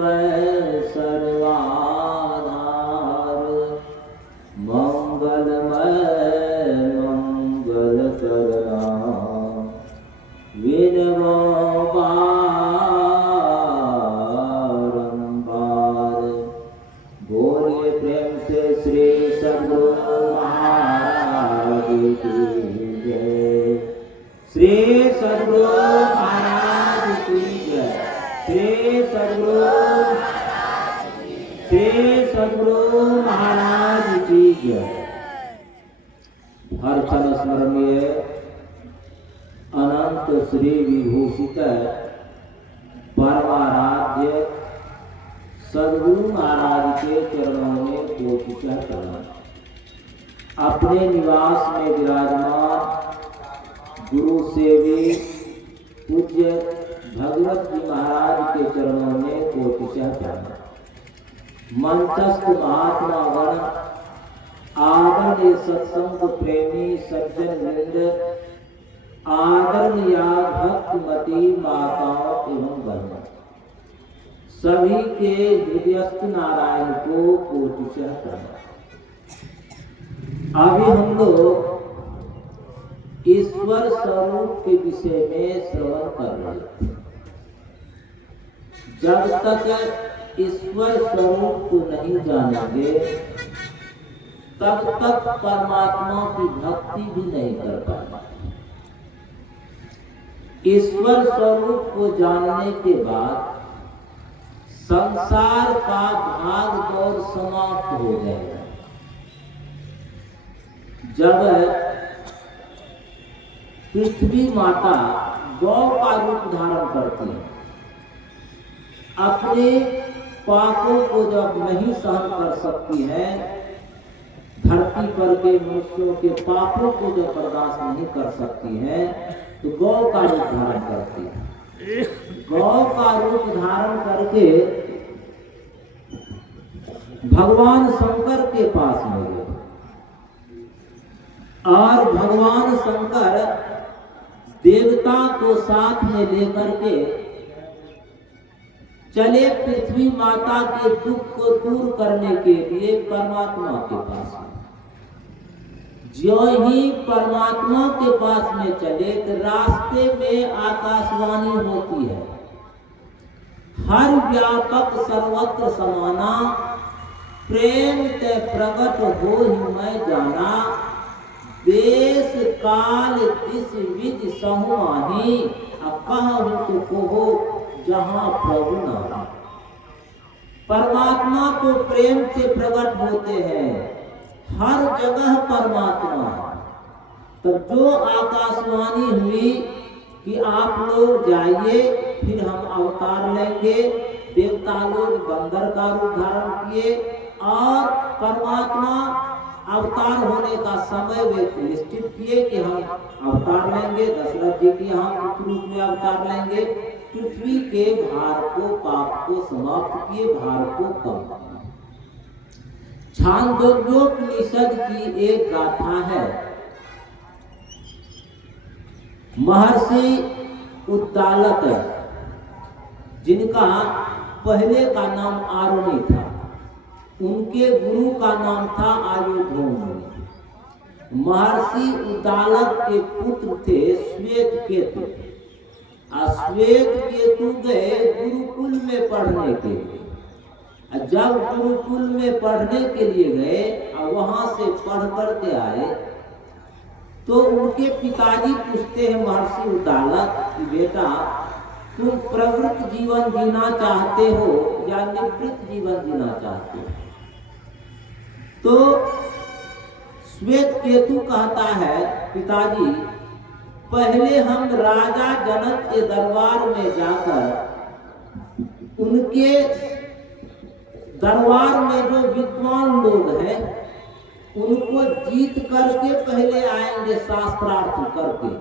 निर्वय सर्वाधार मंगलमय मंगल करना विनवो बारंबार। बोलिए प्रेम से श्री सद्गुरु महाराज की जय। श्री सद्गुरु महाराज की जय। श्री सद्गुरु महाराज की जय। हर क्षण स्मरणीय अनंत श्री विभूषित परमाराध्य सद्गुरु महाराज के चरणों में कोटि प्रणाम। अपने निवास में विराजमान गुरु सेवी पूज्य भगवत जी महाराज के चरणों में कोटि प्रणाम। मंचस्थ महात्मा गण आदरणीय सत्संग प्रेमी सज्जन वृंद आदरणीय भक्तिमती माताओं एवं बहनों सभी के हृदयस्थ नारायण को कोटि प्रणाम। अभी हम लोग ईश्वर स्वरूप के विषय में श्रवण कर रहे हैं। जब तक ईश्वर स्वरूप को नहीं जानेंगे तब तक परमात्मा की भक्ति भी नहीं कर पाएंगे। ईश्वर स्वरूप को जानने के बाद संसार का भाग दौड़ समाप्त हो जाएगा। जब पृथ्वी माता गौ का रूप धारण करती है, अपने पापों को जब नहीं सहन कर सकती है, धरती पर के मनुष्यों के पापों को जब बर्दाश्त नहीं कर सकती है, तो गौ का रूप धारण करती है। गौ का रूप धारण करके भगवान शंकर के पास में गए और भगवान शंकर देवता को साथ में लेकर के चले पृथ्वी माता के दुख को दूर करने के लिए परमात्मा के पास में। जो ही परमात्मा के पास में चले तो रास्ते में आकाशवाणी होती है, हर व्यापक सर्वत्र समाना प्रेम ते प्रकट हो ही मैं जाना। देश काल दिस विधि सहुआही कहूँ तो कहो जहाँ प्रभु नाम। परमात्मा को प्रेम से प्रकट होते हैं, हर जगह परमात्मा। तब जो आकाशवाणी हुई कि आप लोग जाइए, फिर हम अवतार लेंगे। देवता लोग बंदर का रूप धारण किए और परमात्मा अवतार होने का समय वे निश्चित किए कि हम अवतार लेंगे। दशरथ जी की हम पुत्र रूप में अवतार लेंगे। पृथ्वी के भार को, पाप को समाप्त किए, भार को कम किए। छांदोग्योपनिषद की एक गाथा है। महर्षि उद्दालक जिनका पहले का नाम आरुणि था, उनके गुरु का नाम था आयुधोम। महर्षि उद्दालक के पुत्र थे श्वेत केतु। श्वेत केतु गए गुरुकुल में पढ़ने के लिए। जब गुरुकुल में पढ़ने के लिए गए और वहां से पढ़ करके आए तो उनके पिताजी पूछते हैं महर्षि उद्दालक कि बेटा तुम प्रवृत्त जीवन जीना चाहते हो या निवृत्त जीवन जीना चाहते हो? तो श्वेत केतु कहता है पिताजी पहले हम राजा जनक के दरबार में जाकर उनके दरबार में जो विद्वान लोग हैं उनको जीत करके पहले आएंगे शास्त्रार्थ करके।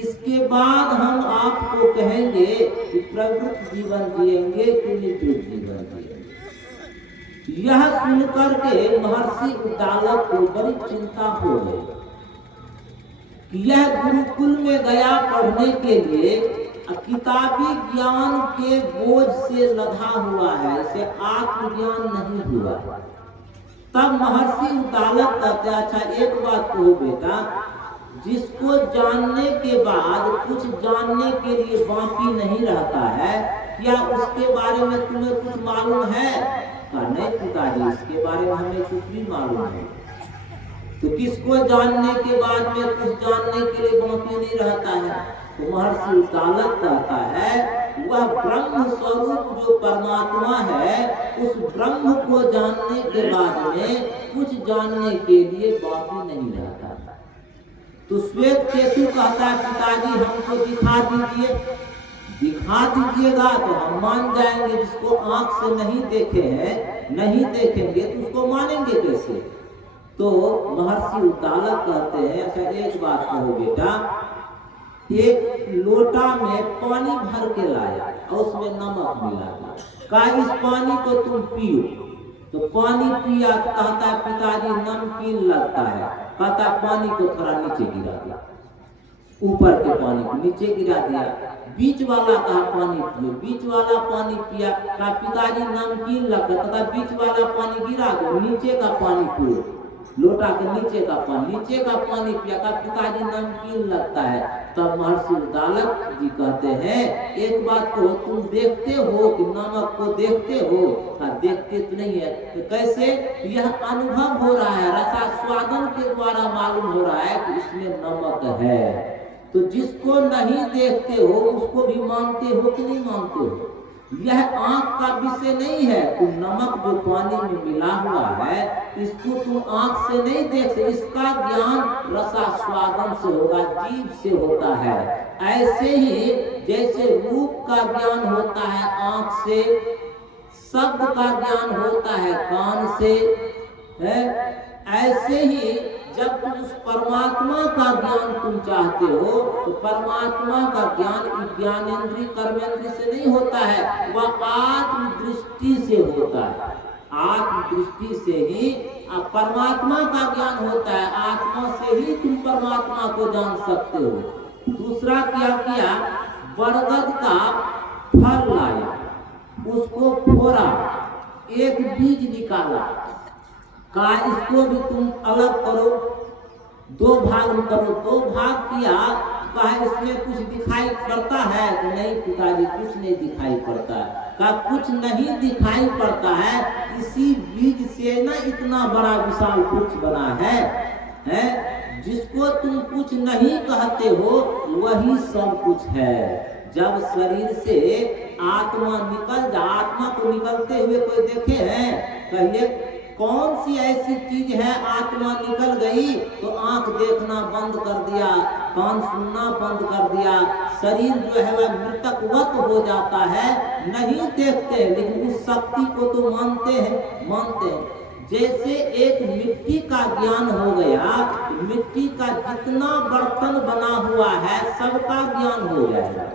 इसके बाद हम आपको कहेंगे कि प्रवृत्त जीवन जिएंगे कि निवृत्त जीवन जिएंगे। यह सुनकर के महर्षि उद्दालक को बड़ी चिंता हो गई कि यह गुरुकुल में गया पढ़ने के लिए किताबी ज्ञान के बोझ से लदा हुआ है, इसे आत्मज्ञान नहीं हुआ। तब महर्षि उद्दालक कहते हैं, अच्छा एक बात कहो बेटा, जिसको जानने के बाद कुछ जानने के लिए बाकी नहीं रहता है, क्या उसके बारे में तुम्हें कुछ मालूम है? कहा नहीं पिताजी, इसके बारे में हमें कुछ भी मालूम नहीं। तो किसको जानने के बाद में कुछ जानने के लिए बाकी नहीं रहता है? तो महर्षि उद्दालक कहता है, वह ब्रह्म स्वरूप जो परमात्मा है, उस ब्रह्म को जानने के बाद में कुछ जानने के लिए बाकी नहीं रहता। तो श्वेत केतु कहता है, पिताजी हमको दिखा दीजिए। दिखा दीजिएगा तो हम मान जाएंगे, जिसको आंख से नहीं देखे हैं, नहीं देखेंगे तो उसको मानेंगे कैसे? तो महर्षि उद्दालक कहते हैं, अच्छा एक बात कहो बेटा, एक लोटा में पानी भर के लाया और उसमें नमक मिला दिया, कहा इस पानी को तुम पियो। तो पानी पिया, कहता है पिताजी नमकीन लगता है। कहता पानी को थोड़ा नीचे गिरा दिया, ऊपर के पानी को नीचे गिरा दिया। बीच वाला कहा पानी पियो, बीच वाला पानी पिया, कहा पिताजी नमकीन लगता, कहता बीच वाला पानी गिरा दो, नीचे का पानी पियो। लोटा के नीचे का पानी पिया, का पिताजी नमकीन लगता है। तब महर्षि उद्दालक जी कहते हैं, एक बात को तुम देखते हो कि नमक को देखते हो? देखते तो नहीं है, तो कैसे? यह अनुभव हो रहा है, रसास्वादन के द्वारा मालूम हो रहा है कि इसमें नमक है। तो जिसको नहीं देखते हो उसको भी मानते हो कि नहीं मानते हो? यह आंख का विषय नहीं है। तुम नमक जो पानी में मिला हुआ है, इसको तुम आंख से नहीं देख सकते, इसका ज्ञान रसास्वादन से होगा, जीभ से होता है। ऐसे ही जैसे रूप का ज्ञान होता है आंख से, शब्द का ज्ञान होता है कान से, है ऐसे ही जब तुम उस परमात्मा का ज्ञान तुम चाहते हो, तो परमात्मा का ज्ञान ज्ञानेंद्रिय कर्मेंद्रिय से नहीं होता है, वह आत्म दृष्टि से होता है। आत्म दृष्टि से ही परमात्मा का ज्ञान होता है, आत्मा से ही तुम परमात्मा को जान सकते हो। दूसरा क्या किया, बरगद का फल लाया, उसको फोड़ा, एक बीज निकाला, कहा इसको भी तुम अलग करो, दो भाग में करो। दो भाग किया, कहा इसमें कुछ दिखाई पड़ता है? तो नहीं पिताजी कुछ नहीं दिखाई पड़ता है। कहा कुछ नहीं दिखाई पड़ता है, इसी बीज से ना इतना बड़ा विशाल वृक्ष बना है? जिसको तुम कुछ नहीं कहते हो वही सब कुछ है। जब शरीर से आत्मा निकल जा, आत्मा को निकलते हुए कोई देखे हैं? कहिए कौन सी ऐसी चीज है आत्मा निकल गई तो आंख देखना बंद कर दिया, कान सुनना बंद कर दिया, शरीर जो है वह मृतकवत हो जाता है, नहीं देखते, लेकिन उस शक्ति को तो मानते हैं। जैसे एक मिट्टी का ज्ञान हो गया, मिट्टी का जितना बर्तन बना हुआ है सबका ज्ञान हो जाएगा।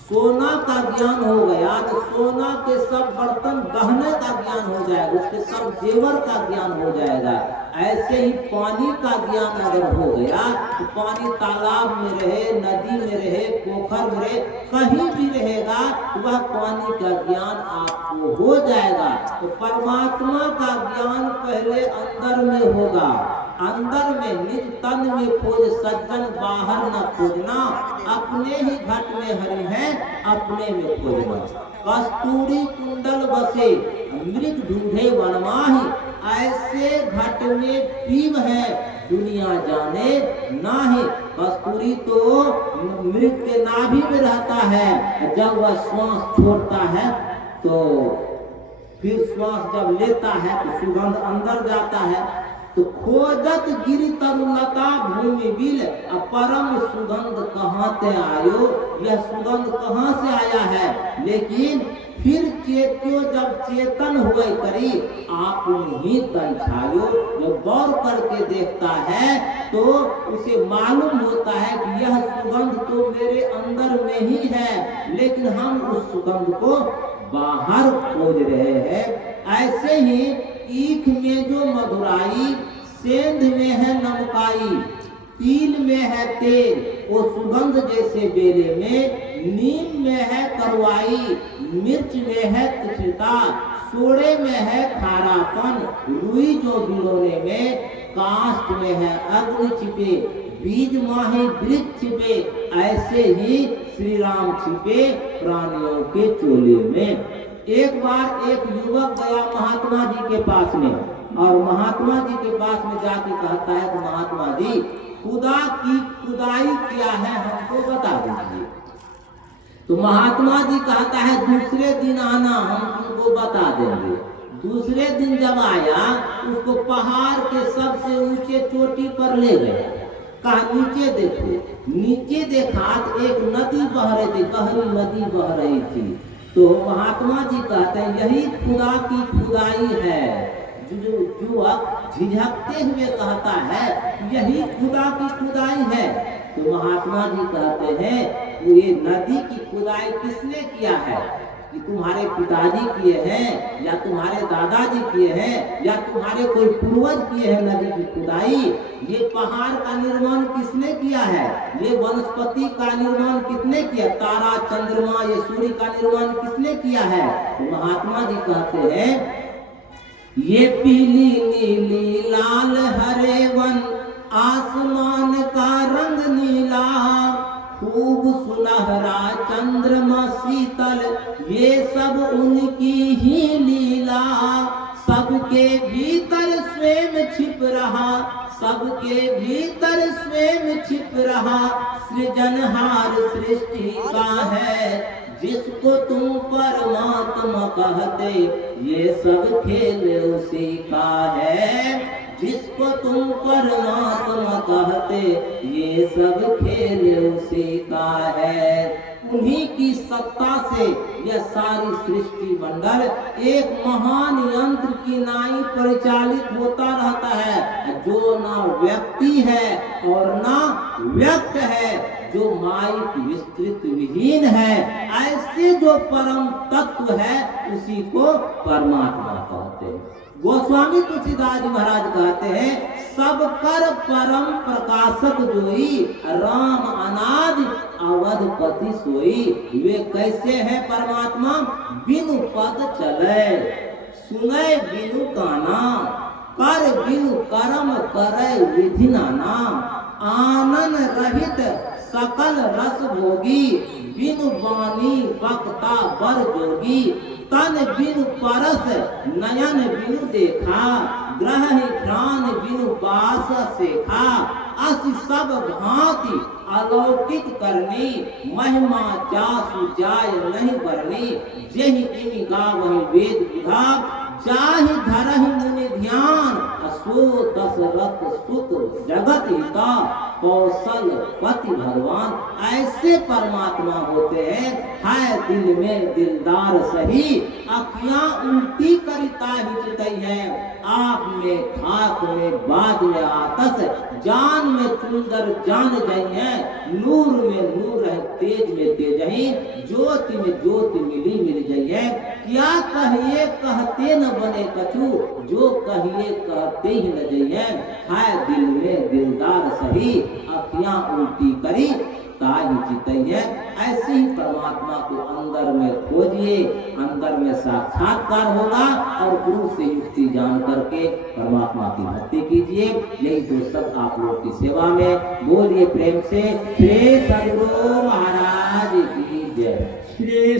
सोना का ज्ञान हो गया तो सोना के सब बर्तन गहने का ज्ञान हो जाएगा, उसके सब जेवर का ज्ञान हो जाएगा। ऐसे ही पानी का ज्ञान अगर हो गया तो पानी तालाब में रहे, नदी में रहे, पोखर में रहे, कहीं भी रहेगा तो वह पानी का ज्ञान आपको हो जाएगा। तो परमात्मा का ज्ञान पहले अंदर में होगा, अंदर में निज तन में खोज सज्जन बाहर न खोजना, अपने ही घट में हरि है अपने में खोजना। कस्तूरी कुंडल बसे मृग ढूंढे वनमाही, ऐसे घट में पीव है दुनिया जाने नाही। कस्तूरी तो मृग के नाभि में रहता है, जब वह श्वास छोड़ता है तो फिर श्वास जब लेता है तो सुगंध अंदर जाता है। तो खोजत गिरि तरुलता भूमि बिल, परम सुगंध कहाँ से आयो? यह सुगंध कहाँ से आया है? लेकिन फिर चेत्यो जब चेतन हुए करी आप ही तन छायो। जब गौर करके देखता है तो उसे मालूम होता है कि यह सुगंध तो मेरे अंदर में ही है, लेकिन हम उस सुगंध को बाहर खोज रहे हैं। ऐसे ही ईख में जो मधुराई, सेंध में है नमकाई, तिल में है तेल, वो सुगंध जैसे बेले में, नीम में है करवाई, मिर्च में है तिक्तता, सोडे में है खारापन, रुई जो भिगोने में, काष्ठ में है अग्नि छिपे, बीज माही वृक्ष छिपे, ऐसे ही श्री राम छिपे प्राणियों के चोले में। एक बार एक युवक गया महात्मा जी के पास में, और महात्मा जी के पास में जाके कहता है कि महात्मा जी, खुदा की खुदाई क्या है हमको बता दीजिए। तो महात्मा जी कहता है दूसरे दिन आना, हम तुमको बता देंगे। दूसरे दिन जब आया, उसको पहाड़ के सबसे ऊंचे चोटी पर ले गया, कहा नीचे देखो। नीचे देखा तो एक नदी बह रही थी, गहरी नदी बह रही थी। तो महात्मा जी कहते हैं यही खुदा की खुदाई है। युवक झिझकते हुए कहता है यही खुदा की खुदाई है। तो महात्मा जी कहते हैं ये नदी की खुदाई किसने किया है? कि तुम्हारे पिताजी किए हैं, या तुम्हारे दादाजी किए हैं, या तुम्हारे कोई पूर्वज किए हैं नदी की खुदाई? ये पहाड़ का निर्माण किसने किया है? ये वनस्पति का निर्माण किसने किया? तारा चंद्रमा ये सूर्य का निर्माण किसने किया है? तो महात्मा जी कहते हैं ये पीली नीली लाल हरे वन, आसमान का रंग नीला, खूब सुनहरा चंद्रमा शीतल, ये सब उनकी ही लीला। सबके भीतर स्वयं छिप रहा, सबके भीतर स्वयं छिप रहा, सृजनहार सृष्टि का है। जिसको तुम परमात्मा कहते, ये सब खेल उसी का है। जिसको तुम परमात्मा कहते, ये सब खेल उसी का है। उन्हीं की सत्ता से यह सारी सृष्टि मंडल एक महान यंत्र की नाई परिचालित होता रहता है, जो ना व्यक्ति है और ना व्यक्त है, जो माइक विस्तृत विहीन है। ऐसे जो परम तत्व है उसी को परमात्मा कहते हैं। गोस्वामी तुलसीदास जी महाराज कहते हैं सब कर परम प्रकाशक जोई, राम अनादि अवधपति सोई। वे कैसे हैं परमात्मा? बिनु पद चले, सुने बिनु काना, कर बिनु कर्म करे विधि नाना, आनन रहित सकल रस भोगी, बिनु बानी वक्ता बर जोगी। तन बिनु परस नयन बिनु देखा, ग्रह प्राण बिनु बास सेखा। अस सब भांति अलौकिक करनी, महिमा जासु जाय नहीं बरनी। जेहि इमि गावहि वेद विधा, जाहि धरहि मुनि ध्यान। असो दशरथ सुत जगत हिता, कौशल पति भगवान। ऐसे परमात्मा होते हैं, है दिल में दिलदार सही, अखियां उल्टी करिता हिचतई है। आँख में खाक में बाद में आतस, जान में चुंदर जान जई है। नूर में नूर है तेज में तेज है, ज्योति में ज्योति मिली मिल जई है। क्या कहिए कहते न बने कछु, जो कहिए कहते ही न जई है दिल में दिलदार सही, अखियां उल्टी करी ताही चितई है। ऐसे ही परमात्मा को अंदर में खोजिए, अंदर में साक्षात्कार होगा, और गुरु से युक्ति जान करके परमात्मा की भक्ति कीजिए। यही तो सब आप लोग की सेवा में। बोलिए प्रेम से श्री सद्गुरु महाराज की जय। श्री